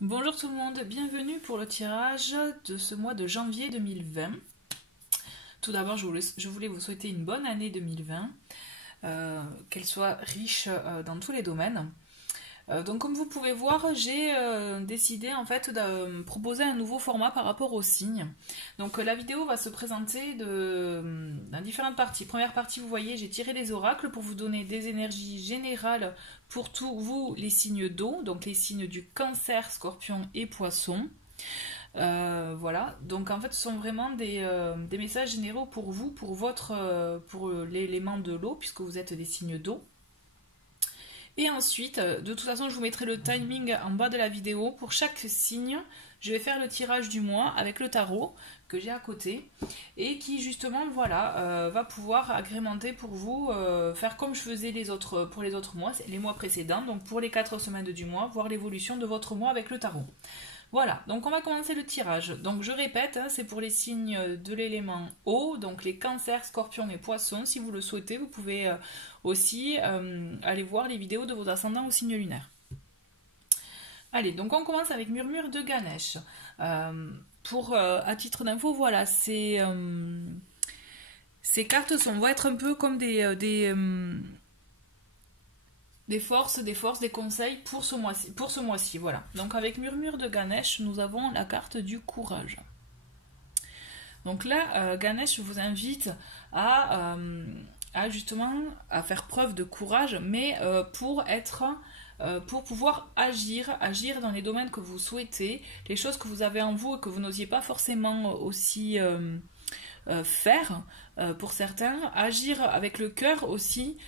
Bonjour tout le monde, bienvenue pour le tirage de ce mois de janvier 2020. Tout d'abord, je voulais vous souhaiter une bonne année 2020, qu'elle soit riche dans tous les domaines. Donc comme vous pouvez voir, j'ai décidé en fait de proposer un nouveau format par rapport aux signes. Donc la vidéo va se présenter dans différentes parties. Première partie, vous voyez, j'ai tiré des oracles pour vous donner des énergies générales pour tous vous les signes d'eau, donc les signes du Cancer, Scorpion et Poisson. Voilà, donc en fait ce sont vraiment des messages généraux pour vous, pour l'élément de l'eau, puisque vous êtes des signes d'eau. Et ensuite, de toute façon, je vous mettrai le timing en bas de la vidéo. Pour chaque signe, je vais faire le tirage du mois avec le tarot que j'ai à côté et qui justement, voilà, va pouvoir agrémenter pour vous, faire comme je faisais pour les autres mois, les mois précédents, donc pour les 4 semaines du mois, voir l'évolution de votre mois avec le tarot. Voilà, donc on va commencer le tirage. Donc je répète, hein, c'est pour les signes de l'élément eau, donc les cancers, scorpions et poissons. Si vous le souhaitez, vous pouvez aussi aller voir les vidéos de vos ascendants au signe lunaire. Allez, donc on commence avec Murmure de Ganesh. À titre d'info, voilà, ces cartes vont être un peu comme des forces, des conseils pour ce mois-ci, voilà. Donc avec Murmure de Ganesh, nous avons la carte du courage. Donc là, Ganesh vous invite à justement à faire preuve de courage, mais pour pouvoir agir dans les domaines que vous souhaitez, les choses que vous avez en vous et que vous n'osiez pas forcément aussi faire pour certains, agir avec le cœur aussi,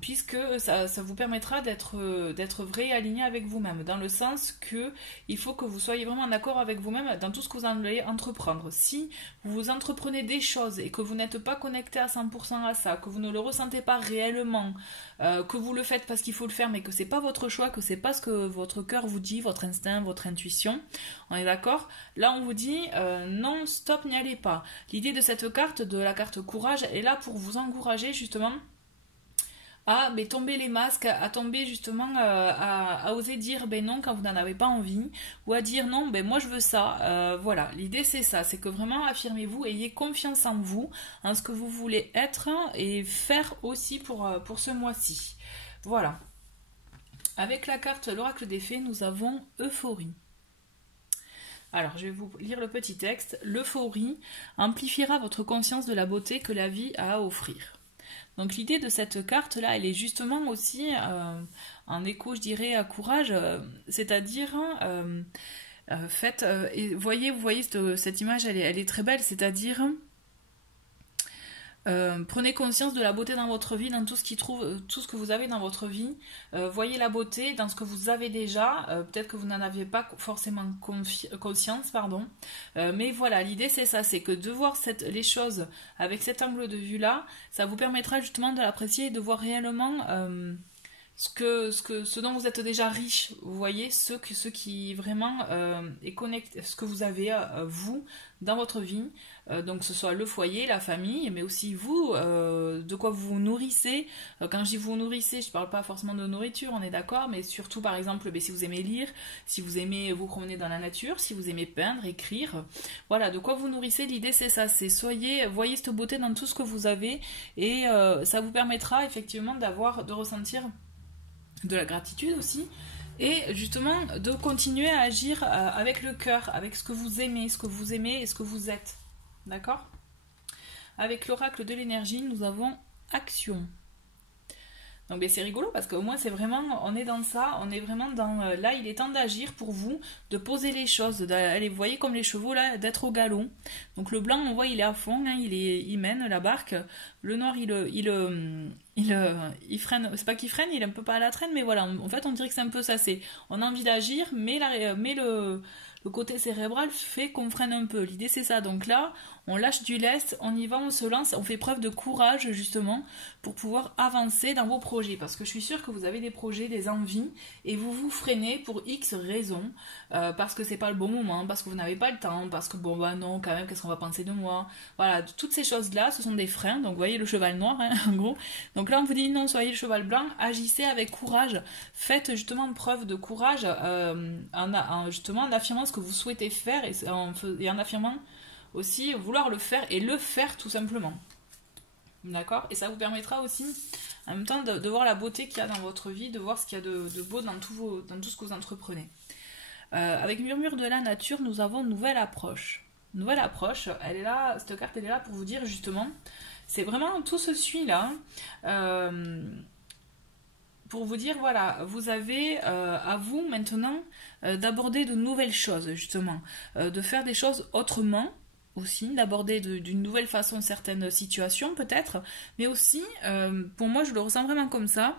puisque ça vous permettra d'être vrai et aligné avec vous-même, dans le sens que il faut que vous soyez vraiment en accord avec vous-même dans tout ce que vous allez entreprendre. Si vous entreprenez des choses et que vous n'êtes pas connecté à 100% à ça, que vous ne le ressentez pas réellement, que vous le faites parce qu'il faut le faire, mais que c'est pas votre choix, que c'est pas ce que votre cœur vous dit, votre instinct, votre intuition, on est d'accord? Là on vous dit non, stop, n'y allez pas. L'idée de cette carte, de la carte courage, est là pour vous encourager justement à tomber les masques, à tomber justement à oser dire non quand vous n'en avez pas envie, ou à dire non, moi je veux ça. Voilà, l'idée c'est ça, c'est que vraiment affirmez-vous, ayez confiance en vous, en ce que vous voulez être et faire aussi pour ce mois-ci. Voilà. Avec la carte l'oracle des fées, nous avons euphorie. Alors, je vais vous lire le petit texte. L'euphorie amplifiera votre conscience de la beauté que la vie a à offrir. Donc l'idée de cette carte-là, elle est justement aussi en écho, je dirais, à courage, c'est-à-dire, vous voyez cette image, elle est très belle, c'est-à-dire... prenez conscience de la beauté dans votre vie, dans tout ce que vous avez dans votre vie. Voyez la beauté dans ce que vous avez déjà. Peut-être que vous n'en aviez pas forcément conscience, pardon. Mais voilà, l'idée c'est ça, c'est que de voir les choses avec cet angle de vue-là, ça vous permettra justement de l'apprécier et de voir réellement ce dont vous êtes déjà riche, vous voyez, ce qui vraiment est connecté, ce que vous avez vous dans votre vie, donc que ce soit le foyer, la famille, mais aussi vous, de quoi vous vous nourrissez. Quand je dis vous nourrissez, je ne parle pas forcément de nourriture, on est d'accord, mais surtout par exemple si vous aimez lire, si vous aimez vous promener dans la nature, si vous aimez peindre, écrire, voilà, de quoi vous nourrissez. L'idée c'est ça, c'est voyez cette beauté dans tout ce que vous avez, et ça vous permettra effectivement de ressentir de la gratitude aussi, et justement de continuer à agir avec le cœur, avec ce que vous aimez et ce que vous êtes. D'accord? Avec l'oracle de l'énergie, nous avons action. Donc c'est rigolo parce qu'au moins c'est vraiment, on est dans ça, on est vraiment dans, là il est temps d'agir pour vous, de poser les choses, vous voyez comme les chevaux là, d'être au galop. Donc le blanc on voit il est à fond, hein, il mène la barque, le noir il freine, c'est pas qu'il freine, il est un peu pas à la traîne, mais voilà, en fait on dirait que c'est un peu ça, on a envie d'agir, mais le côté cérébral fait qu'on freine un peu. L'idée c'est ça, donc là on lâche du lest, on y va, on se lance, on fait preuve de courage justement pour pouvoir avancer dans vos projets. Parce que je suis sûre que vous avez des projets, des envies, et vous vous freinez pour X raisons, parce que c'est pas le bon moment, parce que vous n'avez pas le temps, parce que bon bah non, quand même, qu'est-ce qu'on va penser de moi? Voilà, toutes ces choses-là, ce sont des freins. Donc vous voyez le cheval noir, hein, en gros. Donc là on vous dit non, soyez le cheval blanc, agissez avec courage, faites justement preuve de courage justement en affirmant ce que vous souhaitez faire et en affirmant aussi vouloir le faire et le faire tout simplement. D'accord? Et ça vous permettra aussi en même temps de voir la beauté qu'il y a dans votre vie, de voir ce qu'il y a de beau dans tout ce que vous entreprenez. Avec Murmure de la Nature, nous avons Nouvelle Approche. Nouvelle Approche, elle est là, cette carte elle est là pour vous dire justement, c'est vraiment tout se suit là. Pour vous dire, voilà, vous avez à vous maintenant d'aborder de nouvelles choses, justement, de faire des choses autrement aussi, d'aborder d'une nouvelle façon certaines situations peut-être, mais aussi, pour moi je le ressens vraiment comme ça,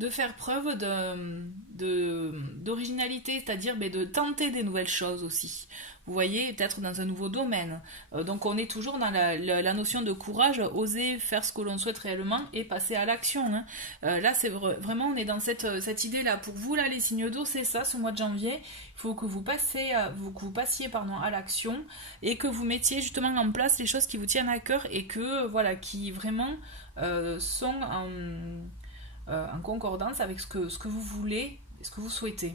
de faire preuve d'originalité, c'est-à-dire de tenter des nouvelles choses aussi. Vous voyez, peut-être dans un nouveau domaine. Donc on est toujours dans la notion de courage, oser faire ce que l'on souhaite réellement et passer à l'action. Hein. Là, c'est vraiment, on est dans cette idée-là. Pour vous, là, les signes d'eau, c'est ça, ce mois de janvier. Il faut que vous passiez à l'action et que vous mettiez justement en place les choses qui vous tiennent à cœur et que, voilà, qui vraiment sont en concordance avec ce que vous voulez, ce que vous souhaitez.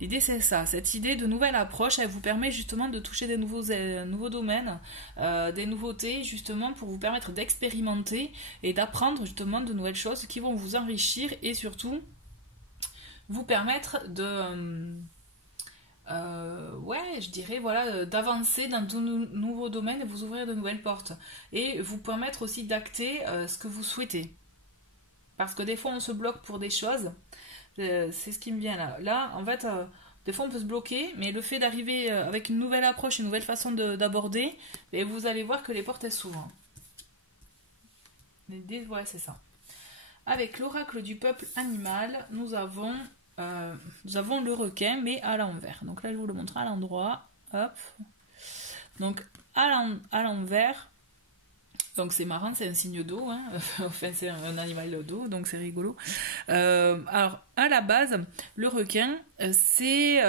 L'idée c'est ça, cette idée de nouvelle approche, elle vous permet justement de toucher des nouveaux domaines, des nouveautés justement pour vous permettre d'expérimenter et d'apprendre justement de nouvelles choses qui vont vous enrichir et surtout vous permettre je dirais voilà, d'avancer dans de nouveaux domaines et vous ouvrir de nouvelles portes et vous permettre aussi d'acter ce que vous souhaitez. Parce que des fois on se bloque pour des choses, c'est ce qui me vient là. Là, en fait, des fois on peut se bloquer, mais le fait d'arriver avec une nouvelle approche, une nouvelle façon d'aborder, et vous allez voir que les portes elles s'ouvrent. Ouais, c'est ça. Avec l'oracle du peuple animal, nous avons le requin, mais à l'envers. Donc là, je vous le montre à l'endroit. Hop. Donc à l'envers. Donc c'est marrant, c'est un signe d'eau, hein. Enfin c'est un animal d'eau, donc c'est rigolo. Alors à la base, le requin, c'est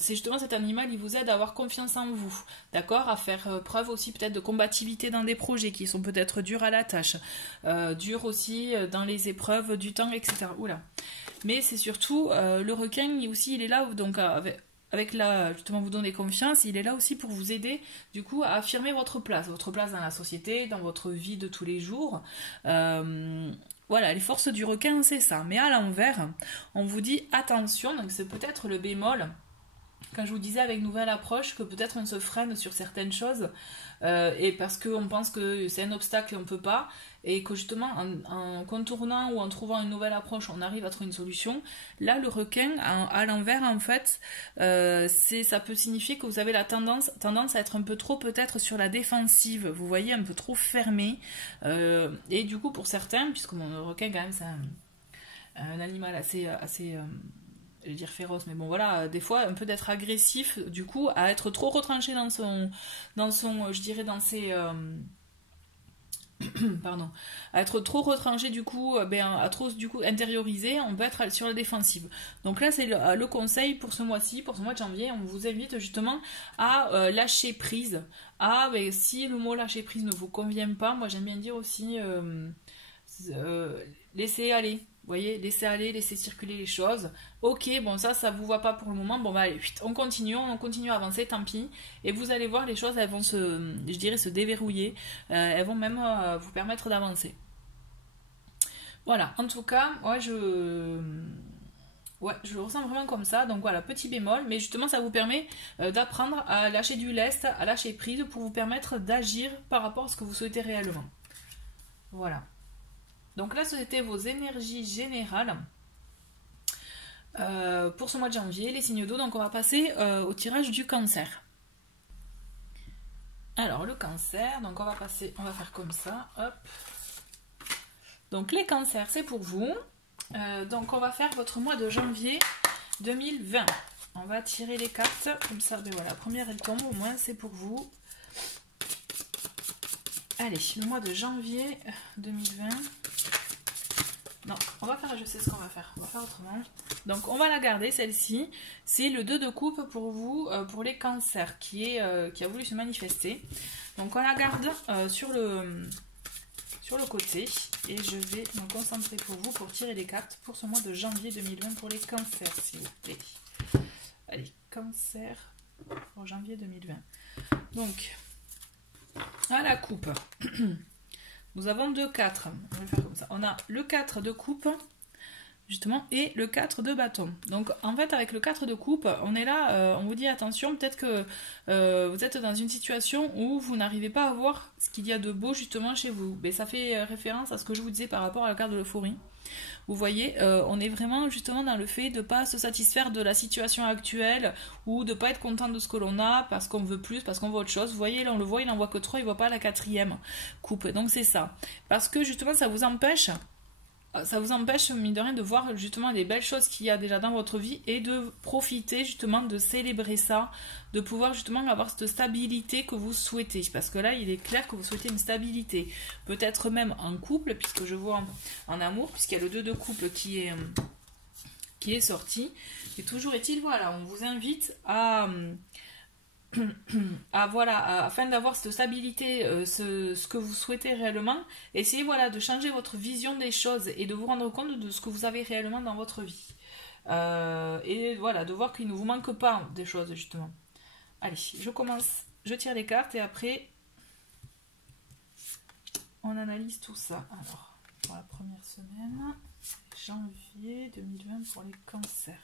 justement cet animal, il vous aide à avoir confiance en vous, d'accord, à faire preuve aussi peut-être de combativité dans des projets qui sont peut-être durs à la tâche, durs aussi dans les épreuves du temps, etc. Oula. Mais c'est surtout le requin, il est là donc justement vous donner confiance, il est là aussi pour vous aider du coup à affirmer votre place dans la société, dans votre vie de tous les jours. Voilà, les forces du requin c'est ça, mais à l'envers, on vous dit attention, donc c'est peut-être le bémol, quand je vous disais avec nouvelle approche que peut-être on se freine sur certaines choses et parce qu'on pense que c'est un obstacle et on ne peut pas, et que justement en contournant ou en trouvant une nouvelle approche on arrive à trouver une solution. Là le requin à l'envers en fait ça peut signifier que vous avez la tendance à être un peu trop peut-être sur la défensive, vous voyez, un peu trop fermé et du coup pour certains, puisque le requin quand même c'est un animal assez je vais dire féroce, mais bon voilà, des fois un peu d'être agressif, du coup à être trop retranché dans son je dirais dans ses pardon, à être trop retranché du coup, à trop du coup intérioriser, on peut être sur la défensive. Donc là c'est le conseil pour ce mois-ci, pour ce mois de janvier, on vous invite justement à lâcher prise. Si le mot lâcher prise ne vous convient pas, moi j'aime bien dire aussi laissez aller. Vous voyez, laissez aller, laissez circuler les choses. Ok, bon ça vous va pas pour le moment. Bon bah allez, on continue à avancer, tant pis. Et vous allez voir, les choses elles vont se déverrouiller. Elles vont même vous permettre d'avancer. Voilà, en tout cas, je le ressens vraiment comme ça. Donc voilà, petit bémol, mais justement ça vous permet d'apprendre à lâcher du lest, à lâcher prise pour vous permettre d'agir par rapport à ce que vous souhaitez réellement. Voilà. Donc là, c'était vos énergies générales pour ce mois de janvier, les signes d'eau. Donc on va passer au tirage du cancer. Alors le cancer, donc on va faire comme ça, hop. Donc les cancers, c'est pour vous. Donc on va faire votre mois de janvier 2020. On va tirer les cartes, comme ça, voilà, la première elle tombe, au moins c'est pour vous. Allez, le mois de janvier 2020. Non, on va faire, je sais ce qu'on va faire. On va faire autrement. Donc, on va la garder, celle-ci. C'est le 2 de coupe pour vous, pour les cancers, qui a voulu se manifester. Donc, on la garde sur le côté. Et je vais me concentrer pour vous pour tirer les cartes pour ce mois de janvier 2020 pour les cancers, s'il vous plaît. Allez, cancer pour janvier 2020. Donc, à la coupe, nous avons 2 4. On va faire comme ça. On a le 4 de coupe, justement, et le 4 de bâton. Donc, en fait, avec le 4 de coupe, on est là, on vous dit attention, peut-être que vous êtes dans une situation où vous n'arrivez pas à voir ce qu'il y a de beau, justement, chez vous. Mais ça fait référence à ce que je vous disais par rapport à la carte de l'euphorie. Vous voyez, on est vraiment justement dans le fait de ne pas se satisfaire de la situation actuelle ou de ne pas être content de ce que l'on a parce qu'on veut plus, parce qu'on veut autre chose. Vous voyez, là on le voit, il n'en voit que 3, il ne voit pas la 4e coupe. Donc c'est ça. Parce que justement ça vous empêche, mine de rien, de voir justement les belles choses qu'il y a déjà dans votre vie et de profiter justement de célébrer ça, de pouvoir justement avoir cette stabilité que vous souhaitez. Parce que là, il est clair que vous souhaitez une stabilité. Peut-être même en couple, puisque je vois en amour, puisqu'il y a le 2 de couple qui est sorti. Et toujours est-il, voilà, on vous invite afin d'avoir cette stabilité, ce que vous souhaitez réellement, essayez voilà, de changer votre vision des choses et de vous rendre compte de ce que vous avez réellement dans votre vie. Et voilà, de voir qu'il ne vous manque pas des choses, justement. Allez, je commence, je tire les cartes et après, on analyse tout ça. Alors, pour la première semaine, janvier 2020 pour les cancers.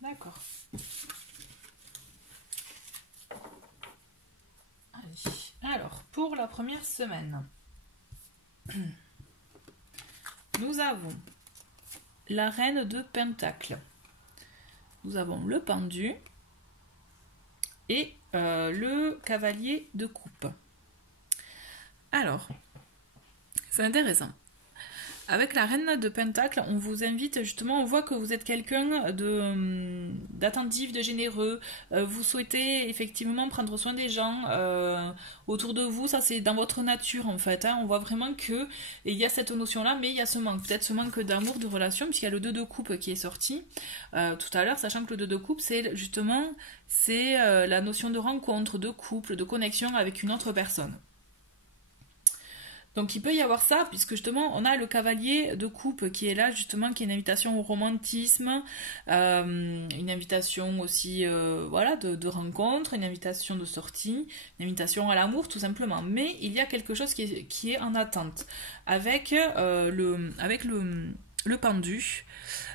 D'accord. Alors, pour la première semaine, nous avons la reine de Pentacle. Nous avons le pendu et le cavalier de coupe. Alors, c'est intéressant. Avec la reine de Pentacle, on vous invite justement, on voit que vous êtes quelqu'un d'attentif, de généreux. Vous souhaitez effectivement prendre soin des gens autour de vous. Ça, c'est dans votre nature en fait. Hein. On voit vraiment que il y a cette notion-là, mais il y a ce manque. Peut-être ce manque d'amour, de relation, puisqu'il y a le 2 de coupe qui est sorti tout à l'heure, sachant que le 2 de coupe, c'est justement la notion de rencontre, de couple, de connexion avec une autre personne. Donc il peut y avoir ça, puisque justement on a le cavalier de coupe qui est là, justement, qui est une invitation au romantisme, une invitation aussi voilà, de rencontre, une invitation de sortie, une invitation à l'amour tout simplement. Mais il y a quelque chose qui est en attente. Avec le pendu,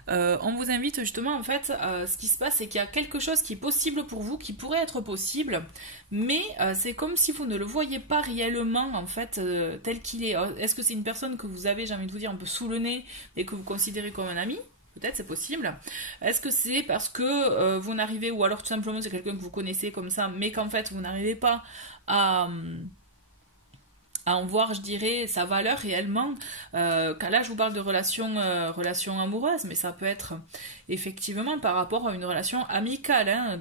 on vous invite justement, en fait, ce qui se passe, c'est qu'il y a quelque chose qui est possible pour vous, qui pourrait être possible, mais c'est comme si vous ne le voyez pas réellement, en fait, tel qu'il est. Est-ce que c'est une personne que vous avez, j'ai envie de vous dire, un peu sous le nez et que vous considérez comme un ami ? Peut-être, c'est possible. Est-ce que c'est parce que vous n'arrivez, ou alors tout simplement c'est quelqu'un que vous connaissez comme ça, mais qu'en fait vous n'arrivez pas à en voir, je dirais, sa valeur réellement. Là, je vous parle de relation amoureuse, mais ça peut être effectivement par rapport à une relation amicale. Hein,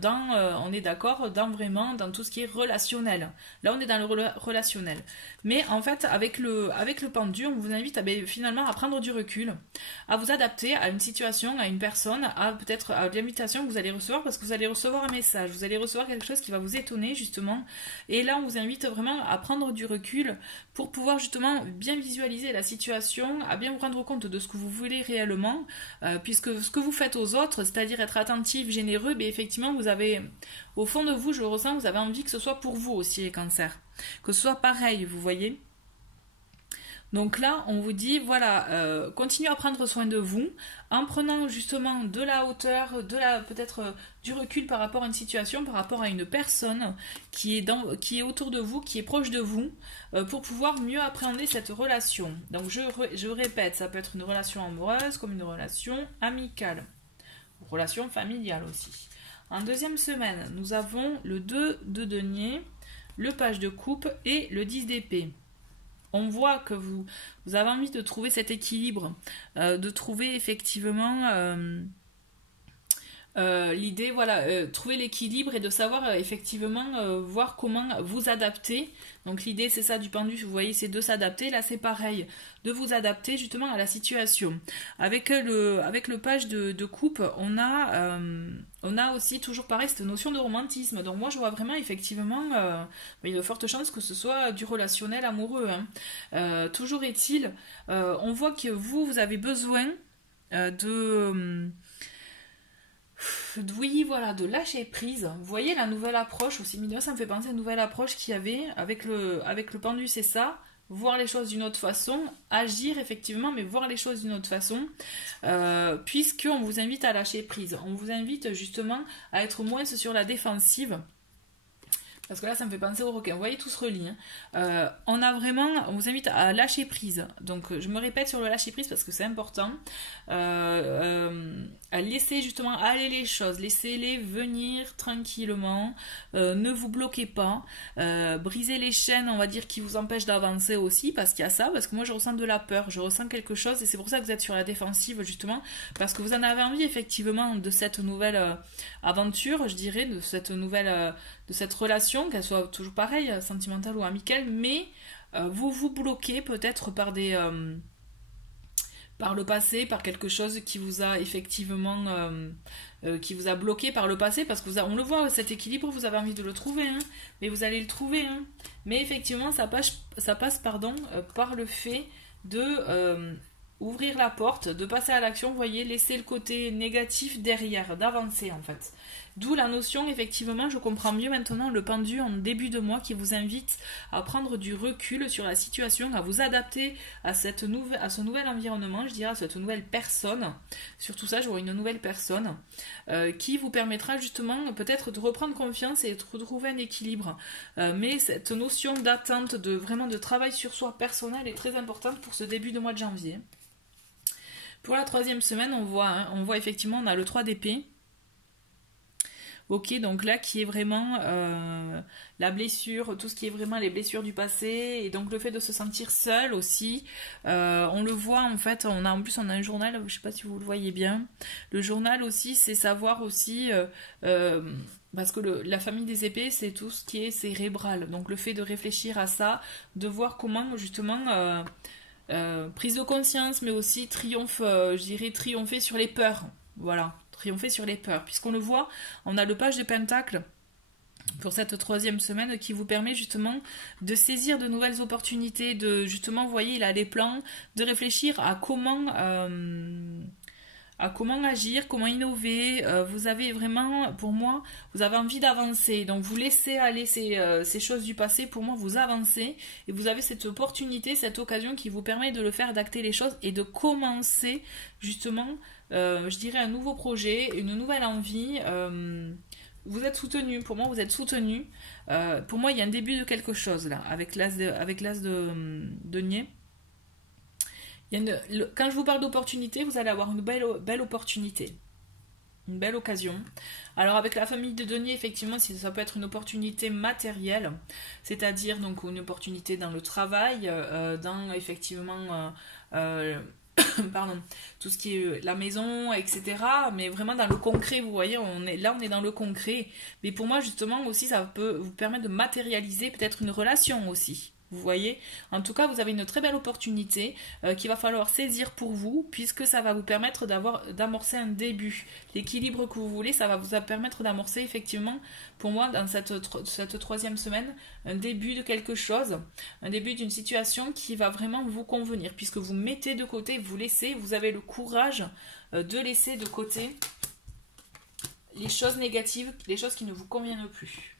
on est d'accord dans tout ce qui est relationnel. Là, on est dans le relationnel. Mais en fait, avec le pendu, on vous invite finalement à prendre du recul, à vous adapter à une situation, à une personne, peut-être à l'invitation que vous allez recevoir, parce que vous allez recevoir un message, vous allez recevoir quelque chose qui va vous étonner, justement. Et là, on vous invite vraiment à prendre du recul pour pouvoir justement bien visualiser la situation, à bien vous rendre compte de ce que vous voulez réellement, puisque ce que vous faites aux autres, c'est-à-dire être attentif, généreux, effectivement, vous avez, au fond de vous, je le ressens, vous avez envie que ce soit pour vous aussi, les cancers. Que ce soit pareil, vous voyez. Donc là, on vous dit, voilà, continuez à prendre soin de vous, en prenant justement de la hauteur, peut-être du recul par rapport à une situation, par rapport à une personne qui est autour de vous, qui est proche de vous, pour pouvoir mieux appréhender cette relation. Donc je répète, ça peut être une relation amoureuse comme une relation amicale, une relation familiale aussi. En deuxième semaine, nous avons le 2 de denier, le page de coupe et le 10 d'épée. On voit que vous avez envie de trouver cet équilibre, de trouver effectivement l'idée, voilà, trouver l'équilibre et de savoir effectivement voir comment vous adapter. Donc l'idée c'est ça du pendu, vous voyez, c'est de s'adapter. Là c'est pareil, de vous adapter justement à la situation. Avec le page de coupe, on a aussi toujours pareil cette notion de romantisme. Donc moi je vois vraiment effectivement il y a de fortes chances que ce soit du relationnel amoureux. Hein. Toujours est-il, on voit que vous avez besoin oui, voilà, de lâcher prise. Vous voyez la nouvelle approche aussi, ça me fait penser à une nouvelle approche qu'il y avait avec le pendu, c'est ça, voir les choses d'une autre façon, agir effectivement, mais voir les choses d'une autre façon, puisqu'on vous invite à lâcher prise. On vous invite justement à être moins sur la défensive. Parce que là, ça me fait penser au requin. Vous voyez, tout se relie. Hein. On vous invite à lâcher prise. Donc, je me répète sur le lâcher prise parce que c'est important. À laisser justement aller les choses. Laissez-les venir tranquillement. Ne vous bloquez pas. Brisez les chaînes, on va dire, qui vous empêchent d'avancer aussi. Parce qu'il y a ça. Parce que moi, je ressens de la peur. Je ressens quelque chose. Et c'est pour ça que vous êtes sur la défensive, justement. Parce que vous en avez envie, effectivement, de cette nouvelle aventure, je dirais. De cette relation, qu'elle soit toujours pareille, sentimentale ou amicale, mais vous vous bloquez peut-être par le passé, par quelque chose qui vous a effectivement qui vous a bloqué par le passé, parce que on le voit, cet équilibre, vous avez envie de le trouver, hein, mais vous allez le trouver. Hein. Mais effectivement, ça passe par le fait de ouvrir la porte, de passer à l'action, vous voyez, laisser le côté négatif derrière, d'avancer en fait. D'où la notion, effectivement, je comprends mieux maintenant le pendu en début de mois qui vous invite à prendre du recul sur la situation, à vous adapter à ce nouvel environnement, je dirais, à cette nouvelle personne. Sur tout ça, j'aurai une nouvelle personne qui vous permettra justement peut-être de reprendre confiance et de retrouver un équilibre. Mais cette notion d'attente, vraiment de travail sur soi personnel est très importante pour ce début de mois de janvier. Pour la troisième semaine, on voit effectivement, on a le 3 d'épée. Ok, donc là qui est vraiment la blessure, tout ce qui est vraiment les blessures du passé, et donc le fait de se sentir seul aussi. On le voit en fait, on a un journal, je sais pas si vous le voyez bien. Le journal aussi, c'est savoir aussi, parce que la famille des épées, c'est tout ce qui est cérébral. Donc le fait de réfléchir à ça, de voir comment justement prise de conscience, mais aussi je dirais triompher sur les peurs. Voilà. Triompher sur les peurs, puisqu'on le voit, on a le page de Pentacle pour cette troisième semaine qui vous permet justement de saisir de nouvelles opportunités, de justement, vous voyez, il a les plans, de réfléchir à comment agir, comment innover. Vous avez vraiment, pour moi, vous avez envie d'avancer, donc vous laissez aller ces choses du passé, pour moi vous avancez et vous avez cette opportunité, cette occasion qui vous permet de le faire, d'acter les choses et de commencer justement je dirais un nouveau projet, une nouvelle envie. Vous êtes soutenu, pour moi vous êtes soutenu. Pour moi il y a un début de quelque chose là, avec l'as de denier. Quand je vous parle d'opportunité, vous allez avoir une belle opportunité. Une belle occasion. Alors avec la famille de denier, effectivement, ça peut être une opportunité matérielle, c'est-à-dire donc une opportunité dans le travail, dans effectivement pardon, tout ce qui est la maison, etc. Mais vraiment dans le concret, vous voyez, on est dans le concret. Mais pour moi, justement, aussi, ça peut vous permettre de matérialiser peut-être une relation aussi. Vous voyez, en tout cas, vous avez une très belle opportunité qu'il va falloir saisir pour vous, puisque ça va vous permettre d'amorcer un début. L'équilibre que vous voulez, ça va vous permettre d'amorcer effectivement, pour moi, dans cette troisième semaine, un début de quelque chose, un début d'une situation qui va vraiment vous convenir, puisque vous mettez de côté, vous avez le courage de laisser de côté les choses négatives, les choses qui ne vous conviennent plus.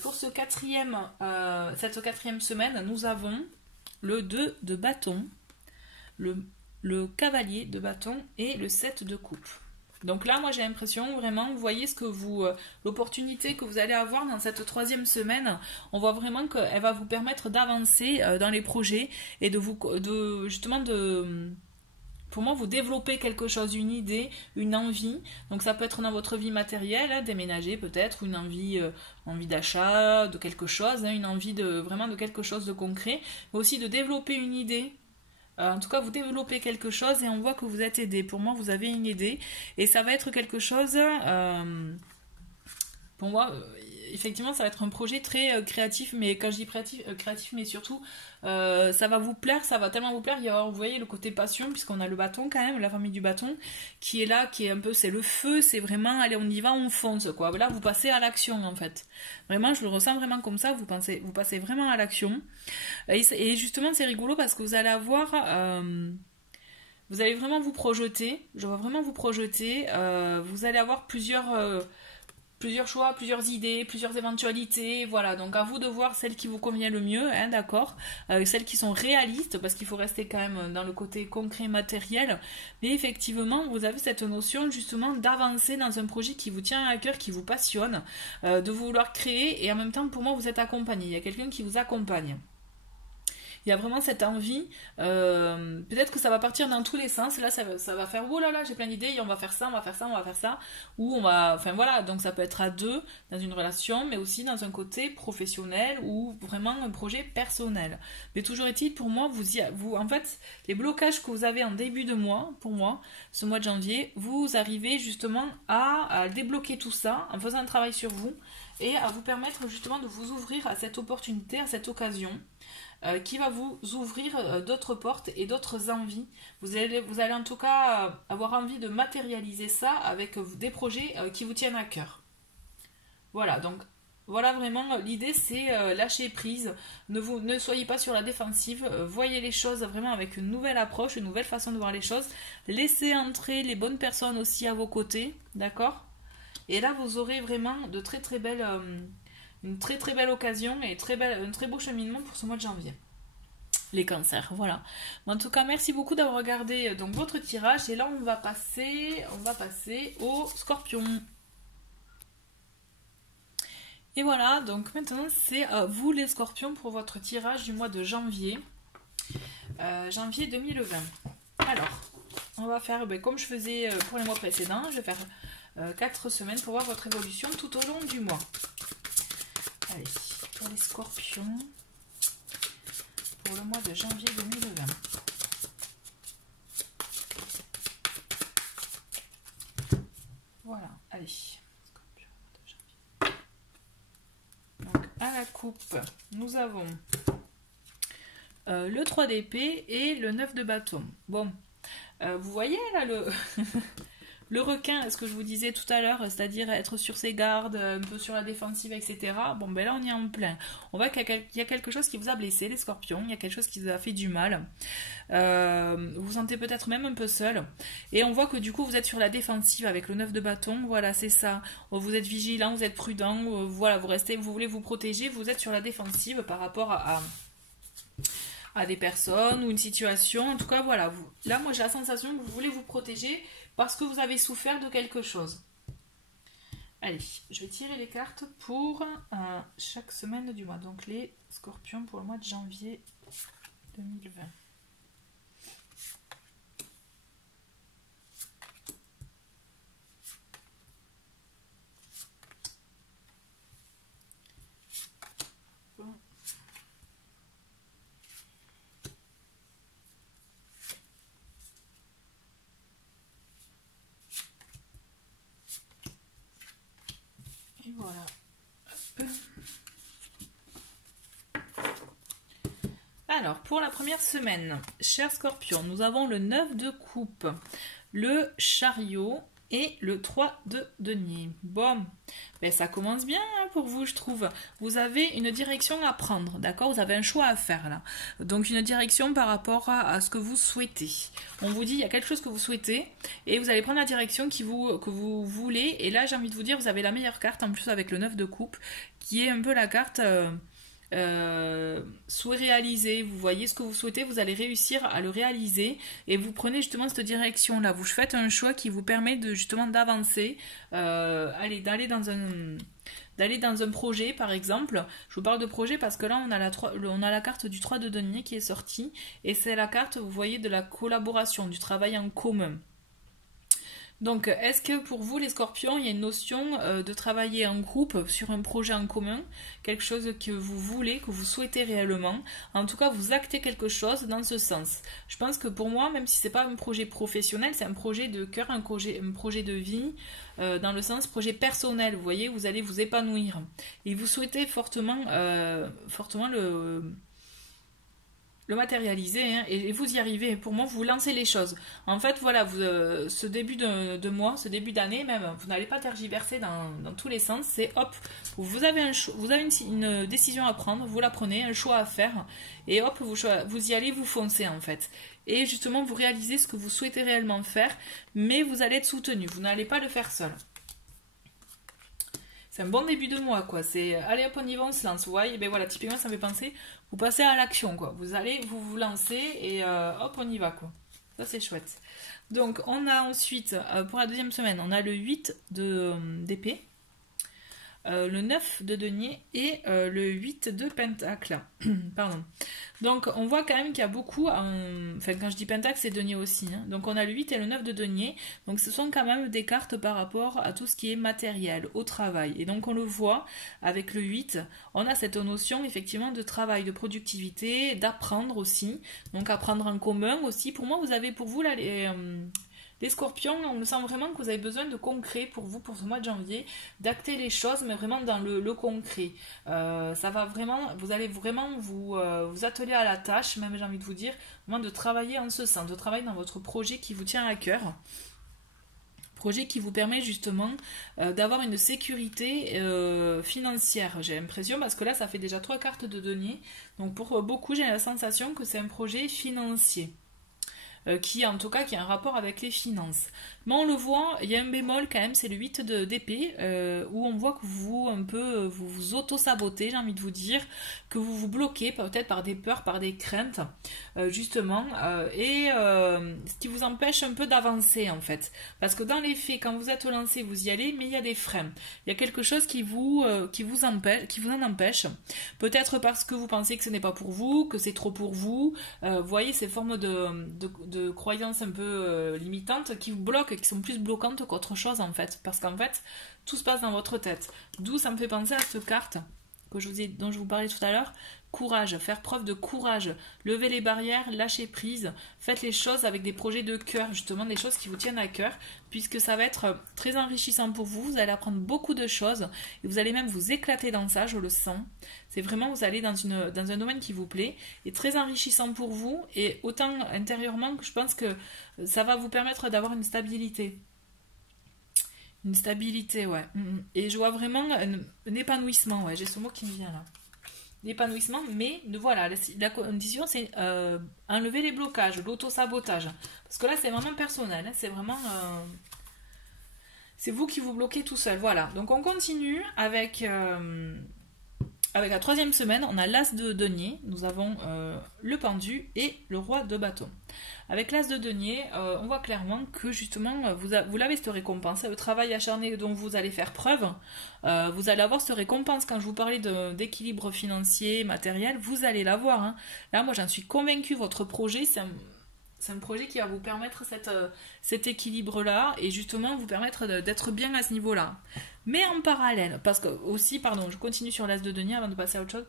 Pour cette quatrième semaine, nous avons le 2 de bâton, le cavalier de bâton et le 7 de coupe. Donc là, moi j'ai l'impression vraiment, vous voyez l'opportunité que vous allez avoir dans cette troisième semaine, on voit vraiment qu'elle va vous permettre d'avancer dans les projets et pour moi, vous développez quelque chose, une idée, une envie. Donc ça peut être dans votre vie matérielle, hein, déménager peut-être, une envie, envie d'achat, de quelque chose, hein, une envie de vraiment de quelque chose de concret, mais aussi de développer une idée. En tout cas, vous développez quelque chose et on voit que vous êtes aidé. Pour moi, vous avez une idée et ça va être quelque chose. Pour moi, effectivement, ça va être un projet très créatif, mais quand je dis créatif, mais surtout, ça va vous plaire, ça va tellement vous plaire. Il y a, vous voyez, le côté passion, puisqu'on a le bâton quand même, la famille du bâton, qui est là, qui est un peu, c'est le feu, c'est vraiment, allez, on y va, on fonce, quoi. Là, vous passez à l'action, en fait. Vraiment, je le ressens vraiment comme ça, vous passez vraiment à l'action. Et justement, c'est rigolo parce que vous allez avoir... vous allez vraiment vous projeter, je vois vraiment vous projeter, vous allez avoir plusieurs choix, plusieurs idées, plusieurs éventualités, voilà, donc à vous de voir celle qui vous convient le mieux, hein, d'accord, celles qui sont réalistes, parce qu'il faut rester quand même dans le côté concret, matériel, mais effectivement, vous avez cette notion justement d'avancer dans un projet qui vous tient à cœur, qui vous passionne, de vouloir créer, et en même temps, pour moi, vous êtes accompagné, il y a quelqu'un qui vous accompagne. Il y a vraiment cette envie, peut-être que ça va partir dans tous les sens, là ça va faire, oh là là, j'ai plein d'idées, et on va faire ça, on va faire ça, on va faire ça, ou on va, enfin voilà, donc ça peut être à deux, dans une relation, mais aussi dans un côté professionnel, ou vraiment un projet personnel. Mais toujours est-il, pour moi, vous en fait, les blocages que vous avez en début de mois, pour moi, ce mois de janvier, vous arrivez justement à débloquer tout ça, en faisant un travail sur vous, et à vous permettre justement de vous ouvrir à cette opportunité, à cette occasion, qui va vous ouvrir d'autres portes et d'autres envies. Vous allez en tout cas avoir envie de matérialiser ça avec des projets qui vous tiennent à cœur. Voilà, donc voilà vraiment l'idée, c'est lâcher prise, ne soyez pas sur la défensive, voyez les choses vraiment avec une nouvelle approche, une nouvelle façon de voir les choses, laissez entrer les bonnes personnes aussi à vos côtés, d'accord? Et là vous aurez vraiment de très très belles... une très très belle occasion et un très beau cheminement pour ce mois de janvier. Les cancers, voilà. En tout cas, merci beaucoup d'avoir regardé donc votre tirage. Et là, on va passer au scorpion. Et voilà, donc maintenant, c'est à vous les scorpions pour votre tirage du mois de janvier. Janvier 2020. Alors, on va faire comme je faisais pour les mois précédents. Je vais faire 4 semaines pour voir votre évolution tout au long du mois. Allez, pour les scorpions, pour le mois de janvier 2020. Voilà, allez. Scorpion de janvier. Donc, à la coupe, nous avons le 3 d'épée et le 9 de bâton. Bon, vous voyez là le... Le requin, ce que je vous disais tout à l'heure, c'est-à-dire être sur ses gardes, un peu sur la défensive, etc. Bon, ben là, on y est en plein. On voit qu'il y a quelque chose qui vous a blessé, les scorpions. Il y a quelque chose qui vous a fait du mal. Vous vous sentez peut-être même un peu seul. Et on voit que du coup, vous êtes sur la défensive avec le 9 de bâton. Voilà, c'est ça. Vous êtes vigilant, vous êtes prudent. Voilà, vous voulez vous protéger. Vous êtes sur la défensive par rapport à des personnes ou une situation. En tout cas, voilà. Là, moi, j'ai la sensation que vous voulez vous protéger parce que vous avez souffert de quelque chose. Allez, je vais tirer les cartes pour chaque semaine du mois. Donc les scorpions pour le mois de janvier 2020. Et voilà. Alors, pour la première semaine, chers scorpions, nous avons le 9 de coupe, le chariot et le 3 de denier. Bon, ben ça commence bien hein, pour vous, je trouve. Vous avez une direction à prendre, d'accord? Vous avez un choix à faire là. Donc une direction par rapport à ce que vous souhaitez. On vous dit, il y a quelque chose que vous souhaitez et vous allez prendre la direction que vous voulez. Et là, j'ai envie de vous dire, vous avez la meilleure carte en plus avec le 9 de coupe, qui est un peu la carte... souhait réaliser, vous voyez ce que vous souhaitez, vous allez réussir à le réaliser et vous prenez justement cette direction là, vous faites un choix qui vous permet de justement d'avancer, d'aller d'aller dans un projet par exemple. Je vous parle de projet parce que là on a la carte du 3 de denier qui est sortie et c'est la carte, vous voyez, de la collaboration, du travail en commun. Donc, est-ce que pour vous, les scorpions, il y a une notion de travailler en groupe sur un projet en commun, quelque chose que vous voulez, que vous souhaitez réellement, en tout cas, vous actez quelque chose dans ce sens. Je pense que pour moi, même si c'est pas un projet professionnel, c'est un projet de cœur, un projet de vie, dans le sens projet personnel, vous voyez, vous allez vous épanouir. Et vous souhaitez fortement le matérialiser hein, et vous y arrivez. Pour moi, vous lancez les choses. En fait, voilà, vous, ce début de mois, ce début d'année même, vous n'allez pas tergiverser dans tous les sens. C'est hop, vous avez une décision à prendre, vous la prenez, un choix à faire et hop, vous y allez, vous foncez en fait. Et justement, vous réalisez ce que vous souhaitez réellement faire, mais vous allez être soutenu. Vous n'allez pas le faire seul. C'est un bon début de mois, quoi. C'est allez hop, on y va, on se lance. Vous voyez, ben voilà, typiquement, ça me fait penser, vous passez à l'action, quoi. Vous allez vous lancer et hop, on y va, quoi. Ça, c'est chouette. Donc, on a ensuite, pour la deuxième semaine, on a le 8 d'épée, le 9 de denier et le 8 de pentacle. Pardon. Donc on voit quand même qu'il y a beaucoup, enfin quand je dis pentacle c'est denier aussi, hein. Donc on a le 8 et le 9 de denier, donc ce sont quand même des cartes par rapport à tout ce qui est matériel, au travail. Et donc on le voit avec le 8, on a cette notion effectivement de travail, de productivité, d'apprendre aussi, donc apprendre en commun aussi. Pour moi vous avez pour vous là les scorpions, on sent vraiment que vous avez besoin de concret pour vous, pour ce mois de janvier, d'acter les choses, mais vraiment dans le concret. Ça va vraiment, vous allez vraiment vous atteler à la tâche, même j'ai envie de vous dire, vraiment de travailler en ce sens, de travailler dans votre projet qui vous tient à cœur. Projet qui vous permet justement d'avoir une sécurité financière, j'ai l'impression, parce que là ça fait déjà 3 cartes de denier, donc pour beaucoup j'ai la sensation que c'est un projet financier. Qui a un rapport avec les finances. Mais on le voit, il y a un bémol quand même, c'est le 8 d'épée, où on voit que vous vous auto-sabotez, j'ai envie de vous dire, que vous vous bloquez peut-être par des peurs, par des craintes, justement, et ce qui vous empêche un peu d'avancer en fait. Parce que dans les faits, quand vous êtes lancé, vous y allez, mais il y a des freins. Il y a quelque chose qui vous en empêche. Peut-être parce que vous pensez que ce n'est pas pour vous, que c'est trop pour vous. Vous voyez ces formes de croyances un peu limitantes qui vous bloquent, qui sont plus bloquantes qu'autre chose en fait, parce qu'en fait tout se passe dans votre tête. D'où ça me fait penser à cette carte dont je vous parlais tout à l'heure, courage, faire preuve de courage, lever les barrières, lâcher prise, faites les choses avec des projets de cœur, justement des choses qui vous tiennent à cœur, puisque ça va être très enrichissant pour vous, vous allez apprendre beaucoup de choses, et vous allez même vous éclater dans ça, je le sens. C'est vraiment, vous allez dans un domaine qui vous plaît, et très enrichissant pour vous, et autant intérieurement que je pense que ça va vous permettre d'avoir une stabilité. Une stabilité, ouais. Et je vois vraiment un épanouissement, ouais, j'ai ce mot qui me vient là. L'épanouissement, mais voilà, la condition c'est enlever les blocages, l'auto-sabotage. Parce que là c'est vraiment personnel, hein, c'est vraiment... c'est vous qui vous bloquez tout seul, voilà. Donc on continue avec la troisième semaine, on a l'as de denier, nous avons le pendu et le roi de bâton. Avec l'as de denier, on voit clairement que justement, vous l'avez cette récompense, le travail acharné dont vous allez faire preuve, vous allez avoir cette récompense. Quand je vous parlais d'équilibre financier, matériel, vous allez l'avoir. Hein. Là, moi, j'en suis convaincue, votre projet, c'est un projet qui va vous permettre cet équilibre-là et justement vous permettre d'être bien à ce niveau-là. Mais en parallèle, parce que aussi, pardon, je continue sur l'as de denier avant de passer à autre chose,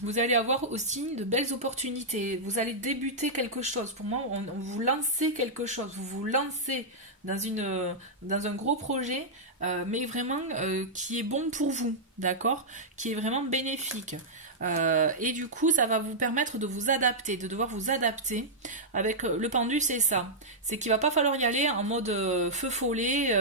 vous allez avoir aussi de belles opportunités, vous allez débuter quelque chose. Pour moi, on vous lancez quelque chose, vous vous lancez dans un gros projet, mais vraiment qui est bon pour vous, d'accord ? Qui est vraiment bénéfique. Et du coup, ça va vous permettre de vous adapter, de devoir vous adapter. Avec le pendu, c'est ça. C'est qu'il va pas falloir y aller en mode feu follet,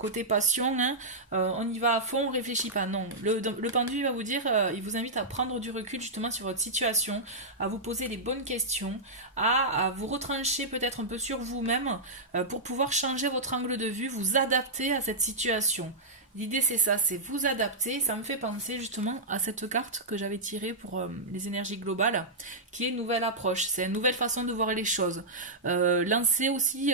côté passion. Hein, on y va à fond, on réfléchit pas. Non, le pendu, il va vous dire, il vous invite à prendre du recul justement sur votre situation, à vous poser les bonnes questions, à vous retrancher peut-être un peu sur vous-même pour pouvoir changer votre angle de vue, vous adapter à cette situation. L'idée c'est ça, c'est vous adapter. Ça me fait penser justement à cette carte que j'avais tirée pour les énergies globales, qui est une nouvelle approche. C'est une nouvelle façon de voir les choses. Lancer aussi,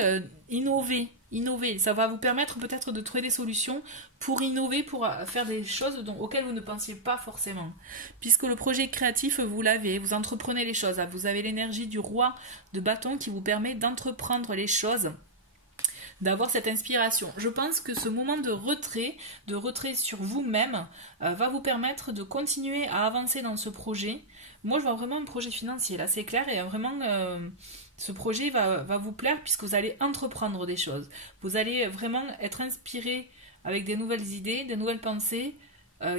innover. Innover, ça va vous permettre peut-être de trouver des solutions pour innover, pour faire des choses auxquelles vous ne pensiez pas forcément. Puisque le projet créatif, vous l'avez, vous entreprenez les choses. Vous avez l'énergie du roi de bâton qui vous permet d'entreprendre les choses, d'avoir cette inspiration. Je pense que ce moment de retrait sur vous-même, va vous permettre de continuer à avancer dans ce projet. Moi, je vois vraiment un projet financier, là, c'est clair, et vraiment, ce projet va vous plaire puisque vous allez entreprendre des choses. Vous allez vraiment être inspiré avec des nouvelles idées, des nouvelles pensées,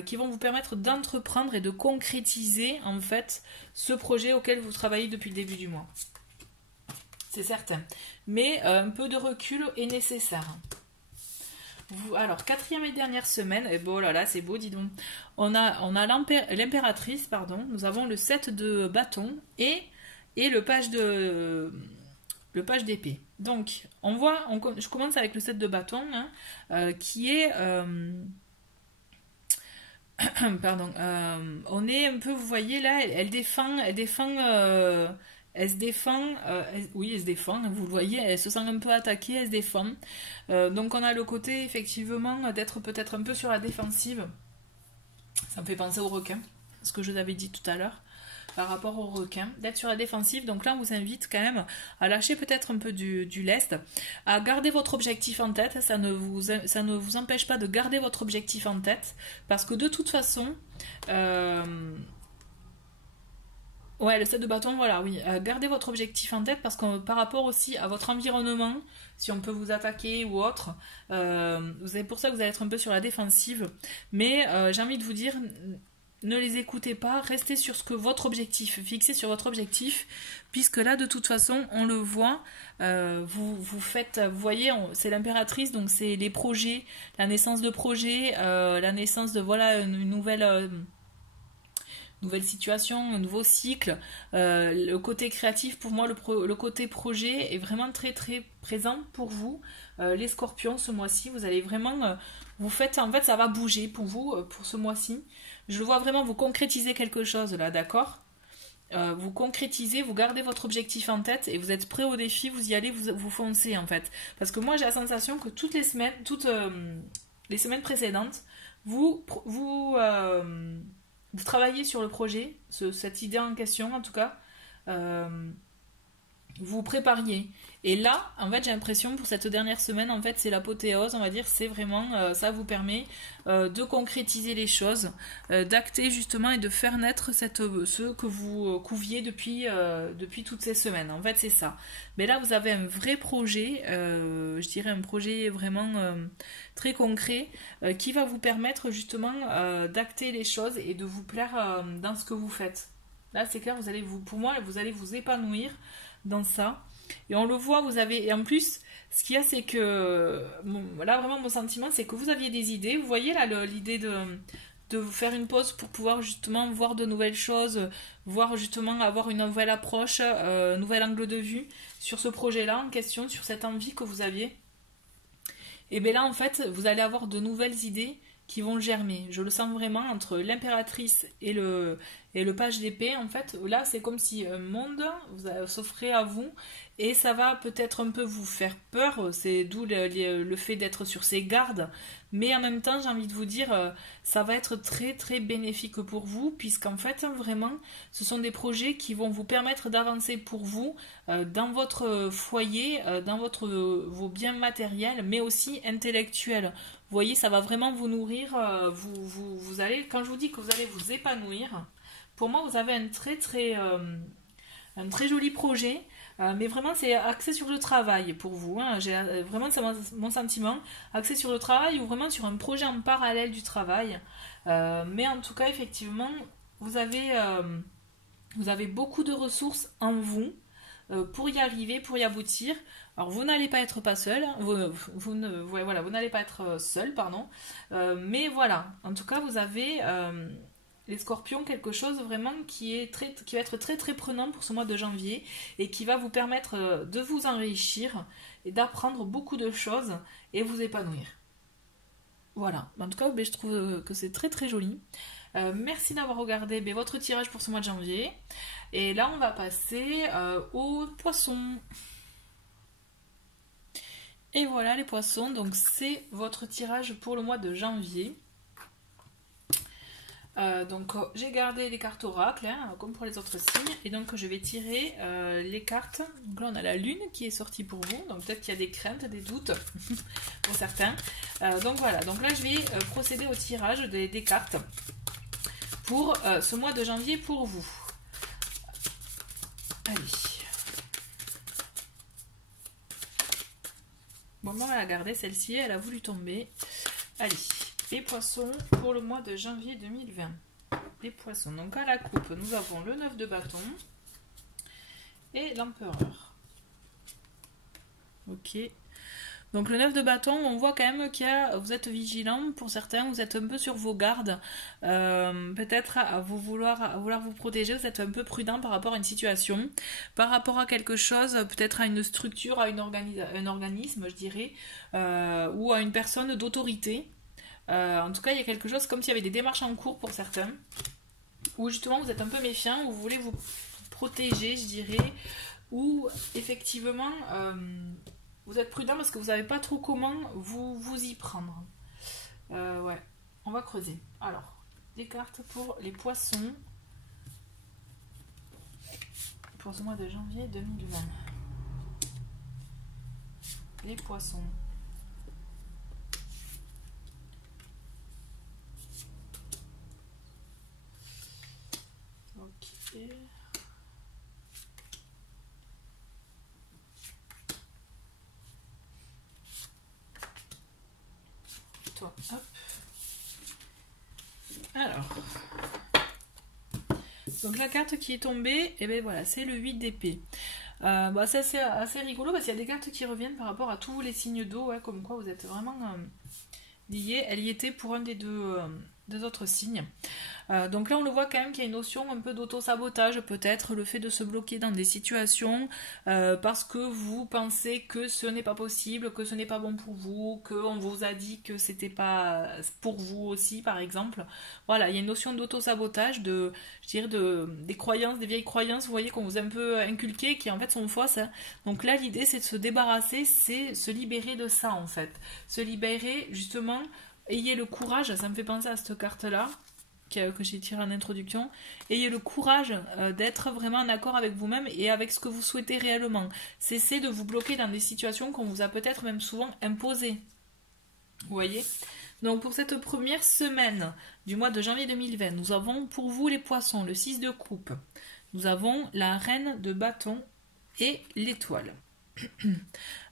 qui vont vous permettre d'entreprendre et de concrétiser, en fait, ce projet auquel vous travaillez depuis le début du mois. C'est certain. Mais un peu de recul est nécessaire. Alors, quatrième et dernière semaine, et bon là, c'est beau, dis donc. On a l'impératrice, pardon. Nous avons le 7 de bâton et le page d'épée. Donc, je commence avec le 7 de bâton, hein, qui est... pardon. On est un peu, vous voyez là, elle se défend, oui, elle se défend, vous le voyez, elle se sent un peu attaquée, elle se défend. Donc on a le côté, effectivement, d'être peut-être un peu sur la défensive. Ça me fait penser au requin, ce que je vous avais dit tout à l'heure, par rapport au requin, d'être sur la défensive. Donc là, on vous invite quand même à lâcher peut-être un peu du lest, à garder votre objectif en tête. Ça ne vous empêche pas de garder votre objectif en tête, parce que de toute façon... Ouais, le 7 de bâton, voilà, oui. Gardez votre objectif en tête parce que par rapport aussi à votre environnement, si on peut vous attaquer ou autre, c'est pour ça que vous allez être un peu sur la défensive. Mais j'ai envie de vous dire, ne les écoutez pas, restez sur votre objectif, fixez sur votre objectif, puisque là, de toute façon, on le voit, vous voyez, c'est l'impératrice, donc c'est les projets, la naissance de projets, la naissance de, voilà, une nouvelle situation, un nouveau cycle. Le côté créatif, pour moi, le côté projet est vraiment très très présent pour vous. Les scorpions, ce mois-ci, vous allez vraiment... en fait, ça va bouger pour vous, pour ce mois-ci. Je vois vraiment vous concrétiser quelque chose là, d'accord ? Vous concrétisez, vous gardez votre objectif en tête et vous êtes prêt au défi, vous y allez, vous foncez en fait. Parce que moi, j'ai la sensation que toutes les semaines précédentes, vous travaillez sur le projet, cette idée en question en tout cas, vous prépariez. Et là, en fait, j'ai l'impression pour cette dernière semaine, en fait, c'est l'apothéose, on va dire, c'est vraiment, ça vous permet de concrétiser les choses, d'acter justement et de faire naître ce que vous couviez depuis toutes ces semaines. En fait, c'est ça. Mais là, vous avez un vrai projet, je dirais un projet vraiment très concret, qui va vous permettre justement d'acter les choses et de vous plaire dans ce que vous faites. Là, c'est clair, pour moi, vous allez vous épanouir dans ça. Et on le voit, et en plus, ce qu'il y a, c'est que, là, vraiment, mon sentiment, c'est que vous aviez des idées. Vous voyez, là, l'idée de vous faire une pause pour pouvoir, justement, voir de nouvelles choses, voir, justement, avoir une nouvelle approche, un nouvel angle de vue sur ce projet-là en question, sur cette envie que vous aviez. Et bien là, en fait, vous allez avoir de nouvelles idées qui vont germer. Je le sens vraiment entre l'impératrice et le page d'épée. En fait, là, c'est comme si un monde s'offrait à vous et ça va peut-être un peu vous faire peur. C'est d'où le fait d'être sur ses gardes. Mais en même temps, j'ai envie de vous dire, ça va être très très bénéfique pour vous, puisqu'en fait, vraiment, ce sont des projets qui vont vous permettre d'avancer pour vous dans votre foyer, dans vos biens matériels, mais aussi intellectuels. Vous voyez, ça va vraiment vous nourrir. Vous allez, quand je vous dis que vous allez vous épanouir, pour moi, vous avez un très joli projet. Mais vraiment, c'est axé sur le travail pour vous. Hein. Vraiment, c'est mon sentiment. Axé sur le travail ou vraiment sur un projet en parallèle du travail. Mais en tout cas, effectivement, vous avez beaucoup de ressources en vous pour y arriver, pour y aboutir. Alors, vous n'allez pas être pas seul. Vous n'allez pas être seul, pardon. Mais voilà, en tout cas, vous avez... les scorpions, quelque chose vraiment qui va être très très prenant pour ce mois de janvier et qui va vous permettre de vous enrichir et d'apprendre beaucoup de choses et vous épanouir. Voilà, en tout cas, ben, je trouve que c'est très très joli. Merci d'avoir regardé ben, votre tirage pour ce mois de janvier. Et là, on va passer aux poissons. Et voilà les poissons, donc c'est votre tirage pour le mois de janvier. Donc j'ai gardé les cartes oracle, hein, comme pour les autres signes, et donc je vais tirer les cartes. Donc là on a la lune qui est sortie pour vous, donc peut-être qu'il y a des craintes, des doutes pour certains. Donc voilà, donc là je vais procéder au tirage des cartes pour ce mois de janvier pour vous. Allez. Bon, moi on va la garder celle-ci, elle a voulu tomber. Allez. Les poissons pour le mois de janvier 2020. Les poissons. Donc à la coupe, nous avons le 9 de bâton et l'empereur. Ok. Donc le 9 de bâton, on voit quand même vous êtes vigilant pour certains, vous êtes un peu sur vos gardes. Peut-être à vouloir vous protéger, vous êtes un peu prudent par rapport à une situation, par rapport à quelque chose, peut-être à une structure, à un organisme, je dirais, ou à une personne d'autorité. En tout cas, il y a quelque chose comme s'il y avait des démarches en cours pour certains, où justement vous êtes un peu méfiant, où vous voulez vous protéger, je dirais, ou effectivement vous êtes prudent parce que vous savez pas trop comment vous y prendre. Ouais, on va creuser. Alors, des cartes pour les poissons pour ce mois de janvier 2020. Les poissons. Ok. Toi, hop. Alors. Donc la carte qui est tombée, et ben voilà, c'est le 8 d'épée. C'est assez rigolo parce qu'il y a des cartes qui reviennent par rapport à tous les signes d'eau, ouais, comme quoi vous êtes vraiment liés. Elle y était pour un des deux autres signes. Donc là on le voit quand même qu'il y a une notion un peu d'auto-sabotage, peut-être le fait de se bloquer dans des situations parce que vous pensez que ce n'est pas possible, que ce n'est pas bon pour vous, qu'on vous a dit que c'était pas pour vous aussi par exemple. Voilà, il y a une notion d'auto-sabotage, je dirais des croyances, des vieilles croyances, vous voyez, qu'on vous a un peu inculquées, qui en fait sont fausses. Hein. Donc là l'idée c'est de se débarrasser, c'est se libérer de ça en fait. Se libérer justement, ayez le courage, ça me fait penser à cette carte là que j'ai tiré en introduction, ayez le courage d'être vraiment en accord avec vous-même et avec ce que vous souhaitez réellement. Cessez de vous bloquer dans des situations qu'on vous a peut-être même souvent imposées. Vous voyez ? Donc pour cette première semaine du mois de janvier 2020, nous avons pour vous les poissons, le 6 de coupe. Nous avons la reine de bâton et l'étoile.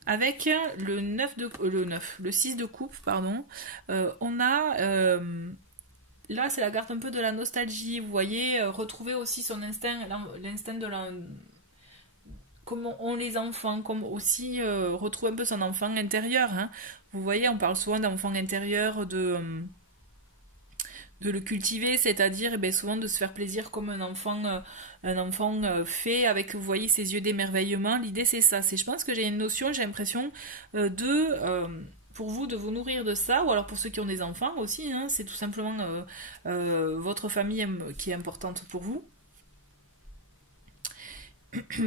Avec le 6 de coupe, pardon, on a... là, c'est la carte un peu de la nostalgie, vous voyez, retrouver aussi son instinct, l'instinct de comment ont les enfants, comme aussi retrouver un peu son enfant intérieur. Hein. Vous voyez, on parle souvent d'enfant intérieur, de le cultiver, c'est-à-dire souvent de se faire plaisir comme un enfant fait avec, vous voyez, ses yeux d'émerveillement. L'idée, c'est ça. Je pense que j'ai une notion, j'ai l'impression pour vous de vous nourrir de ça, ou alors pour ceux qui ont des enfants aussi, hein, c'est tout simplement votre famille qui est importante pour vous.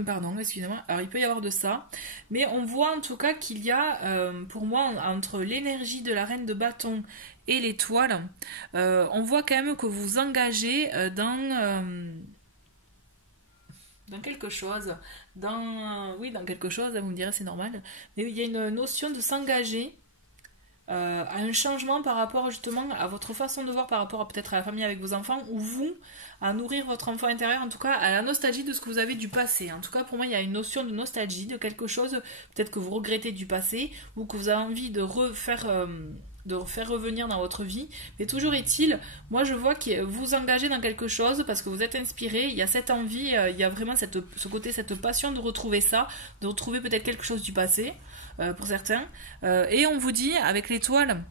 Pardon, excusez-moi. Alors il peut y avoir de ça, mais on voit en tout cas qu'il y a, pour moi, entre l'énergie de la reine de bâton et l'étoile, on voit quand même que vous vous engagez dans quelque chose, dans quelque chose, vous me direz c'est normal, mais il y a une notion de s'engager à un changement par rapport justement à votre façon de voir par rapport peut-être à la famille avec vos enfants, ou vous à nourrir votre enfant intérieur, en tout cas à la nostalgie de ce que vous avez du passé. En tout cas pour moi il y a une notion de nostalgie, de quelque chose peut-être que vous regrettez du passé ou que vous avez envie de faire revenir dans votre vie, mais toujours est-il, moi je vois que vous engagez dans quelque chose parce que vous êtes inspiré, il y a cette envie, il y a vraiment ce côté, cette passion de retrouver ça, de retrouver peut-être quelque chose du passé pour certains, et on vous dit avec l'étoile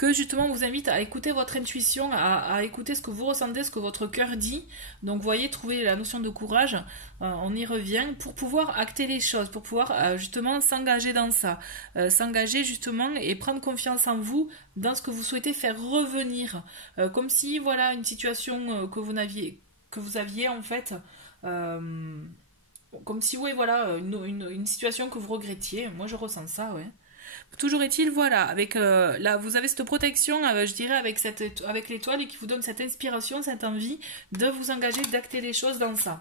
que justement on vous invite à écouter votre intuition, à écouter ce que vous ressentez, ce que votre cœur dit. Donc vous voyez, trouver la notion de courage, on y revient, pour pouvoir acter les choses, pour pouvoir justement s'engager dans ça, s'engager justement et prendre confiance en vous, dans ce que vous souhaitez faire revenir. Comme si, voilà, une situation que vous aviez en fait... comme si, oui, voilà, une situation que vous regrettiez. Moi, je ressens ça, ouais. Toujours est-il, voilà, avec là, vous avez cette protection, je dirais, avec l'étoile, et qui vous donne cette inspiration, cette envie de vous engager, d'acter les choses dans ça.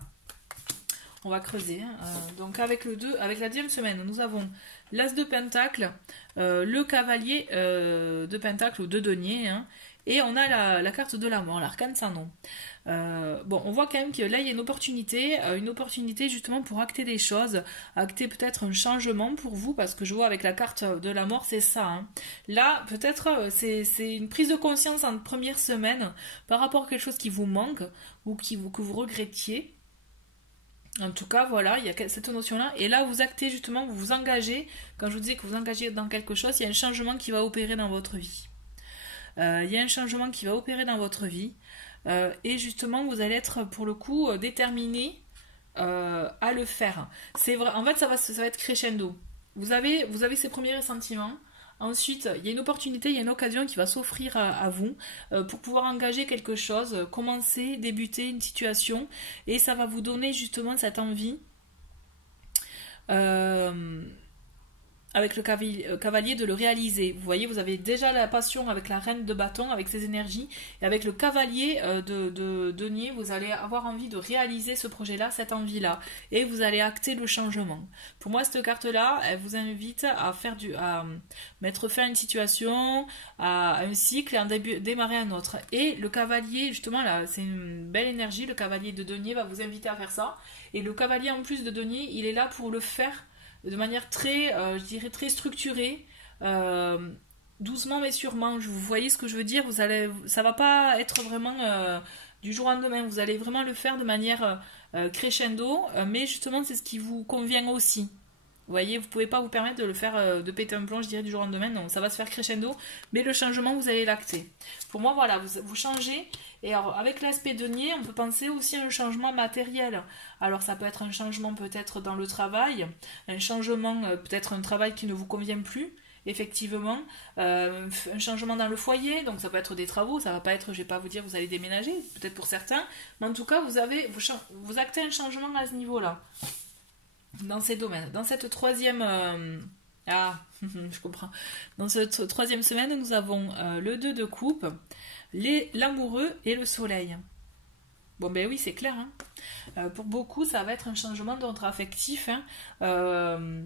On va creuser. Hein. Donc, avec la deuxième semaine, nous avons l'As de Pentacle, le Cavalier de Pentacle ou de Denier, hein, et on a la carte de la mort, l'arcane sans nom. Bon, on voit quand même que là il y a une opportunité justement pour acter des choses, acter peut-être un changement pour vous, parce que je vois avec la carte de la mort, c'est ça. Hein. Là, peut-être c'est une prise de conscience en première semaine par rapport à quelque chose qui vous manque ou que vous regrettiez. En tout cas, voilà, il y a cette notion-là. Et là, vous actez justement, vous vous engagez. Quand je vous disais que vous engagez dans quelque chose, il y a un changement qui va opérer dans votre vie. Il y a un changement qui va opérer dans votre vie. Et justement, vous allez être pour le coup déterminé à le faire. C'est vrai, en fait, ça va être crescendo. Vous avez ces premiers ressentiments. Ensuite, il y a une opportunité, il y a une occasion qui va s'offrir à vous pour pouvoir engager quelque chose, commencer, débuter une situation, et ça va vous donner justement cette envie. Avec le cavalier de le réaliser. Vous voyez, vous avez déjà la passion avec la reine de bâton, avec ses énergies, et avec le cavalier de denier, vous allez avoir envie de réaliser ce projet-là, cette envie-là, et vous allez acter le changement. Pour moi, cette carte-là, elle vous invite à mettre fin à une situation, à un cycle, et à démarrer un autre. Et le cavalier, justement, là, c'est une belle énergie, le cavalier de denier va vous inviter à faire ça, et le cavalier, en plus de denier, il est là pour le faire de manière très, je dirais, très structurée, doucement mais sûrement. Vous voyez ce que je veux dire, ça va pas être vraiment du jour au lendemain, vous allez vraiment le faire de manière crescendo, mais justement c'est ce qui vous convient aussi. Vous voyez, vous pouvez pas vous permettre de le faire, de péter un plomb, je dirais, du jour au lendemain, non, ça va se faire crescendo, mais le changement, vous allez l'acter. Pour moi, voilà, vous changez. Et alors, avec l'aspect denier, on peut penser aussi à un changement matériel. Alors, ça peut être un changement peut-être dans le travail, un changement, peut-être un travail qui ne vous convient plus, effectivement, un changement dans le foyer, donc ça peut être des travaux, ça va pas être, je vais pas vous dire, vous allez déménager, peut-être pour certains, mais en tout cas, vous actez un changement à ce niveau-là, dans ces domaines. Dans cette troisième... je comprends. Dans cette troisième semaine, nous avons le 2 de coupe, l'amoureux et le soleil. Bon ben oui, c'est clair. Hein. Pour beaucoup, ça va être un changement d'ordre affectif,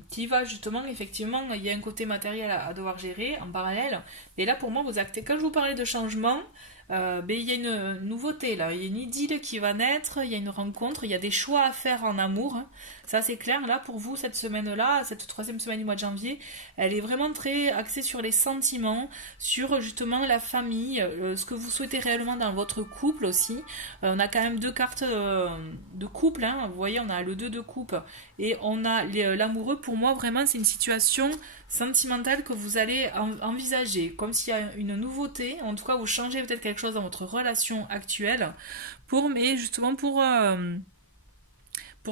qui va justement, effectivement, il y a un côté matériel à devoir gérer en parallèle. Et là, pour moi, vous actez. Quand je vous parlais de changement, il y a une nouveauté là, il y a une idylle qui va naître, il y a une rencontre, il y a des choix à faire en amour. Hein. Ça c'est clair, là pour vous cette semaine-là, cette troisième semaine du mois de janvier, elle est vraiment très axée sur les sentiments, sur justement la famille, ce que vous souhaitez réellement dans votre couple aussi. On a quand même deux cartes de couple, hein. Vous voyez on a le 2 de coupe et on a l'amoureux. Pour moi vraiment c'est une situation sentimentale que vous allez envisager, comme s'il y a une nouveauté, en tout cas vous changez peut-être quelque chose dans votre relation actuelle, mais justement pour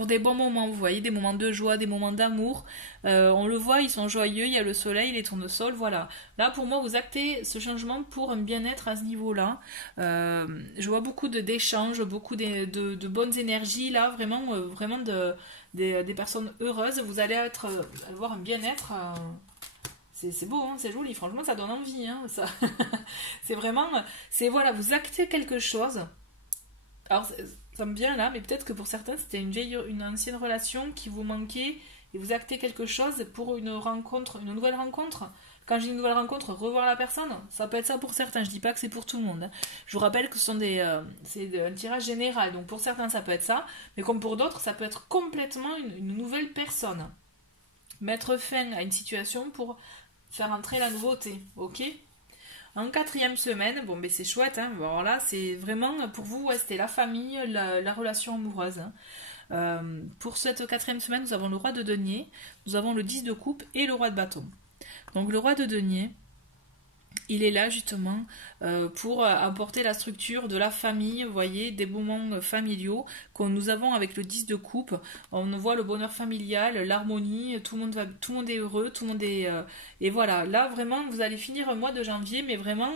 des bons moments, vous voyez, des moments de joie, des moments d'amour, on le voit, ils sont joyeux, il y a le soleil, les tournesols, voilà. Là, pour moi, vous actez ce changement pour un bien-être à ce niveau-là. Je vois beaucoup d'échanges, beaucoup de bonnes énergies, là, vraiment des personnes heureuses. Vous allez avoir un bien-être... C'est beau, hein, c'est joli, franchement ça donne envie, hein, ça. C'est vraiment, voilà, vous actez quelque chose. Alors ça me vient là, mais peut-être que pour certains c'était une ancienne relation qui vous manquait et vous actez quelque chose pour une nouvelle rencontre. Quand j'ai une nouvelle rencontre, revoir la personne, ça peut être ça pour certains, je dis pas que c'est pour tout le monde. Hein. Je vous rappelle que c'est un tirage général, donc pour certains ça peut être ça, mais comme pour d'autres ça peut être complètement une nouvelle personne. Mettre fin à une situation pour faire entrer la nouveauté, ok. En quatrième semaine, bon ben c'est chouette, hein. Bon, alors là c'est vraiment pour vous, ouais, c'était la famille, la relation amoureuse. Hein. Pour cette quatrième semaine, nous avons le roi de denier, nous avons le 10 de coupe et le roi de bâton. Donc le roi de denier, il est là justement pour apporter la structure de la famille, vous voyez, des moments familiaux que nous avons avec le 10 de coupe. On voit le bonheur familial, l'harmonie, tout le monde est heureux, tout le monde est... et voilà, là vraiment, vous allez finir le mois de janvier, mais vraiment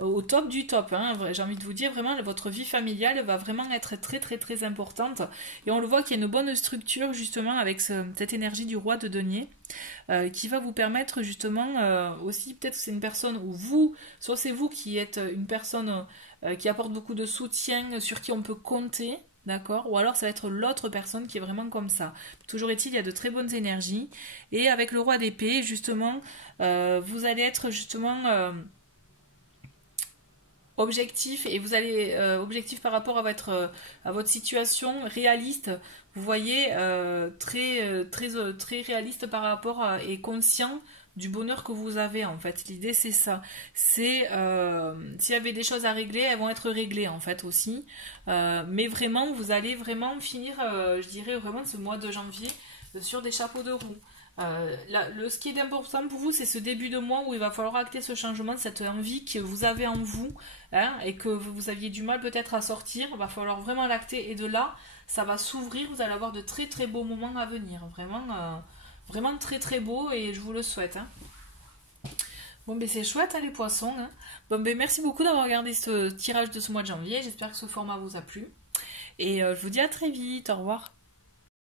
au top du top. Hein. J'ai envie de vous dire, vraiment, votre vie familiale va vraiment être très très très importante. Et on le voit qu'il y a une bonne structure justement avec cette énergie du roi de denier. Qui va vous permettre justement aussi, peut-être c'est une personne où vous, soit c'est vous qui êtes une personne qui apporte beaucoup de soutien, sur qui on peut compter, d'accord, ou alors ça va être l'autre personne qui est vraiment comme ça. Toujours est-il, il y a de très bonnes énergies, et avec le roi d'épée, justement, vous allez être justement objectif, et vous allez objectif par rapport à votre situation, réaliste, vous voyez, très réaliste par rapport et conscient du bonheur que vous avez en fait. L'idée c'est ça, c'est s'il y avait des choses à régler, elles vont être réglées en fait aussi. Mais vraiment, vous allez vraiment finir, je dirais vraiment ce mois de janvier sur des chapeaux de roue. Ce qui est important pour vous, c'est ce début de mois où il va falloir acter ce changement, cette envie que vous avez en vous, hein, et que vous aviez du mal peut-être à sortir. Il va falloir vraiment l'acter, et de là, ça va s'ouvrir. Vous allez avoir de très très beaux moments à venir, vraiment, vraiment très très beaux, et je vous le souhaite. Hein. Bon, ben c'est chouette, hein, les poissons. Hein. Bon, ben merci beaucoup d'avoir regardé ce tirage de ce mois de janvier. J'espère que ce format vous a plu, et je vous dis à très vite. Au revoir.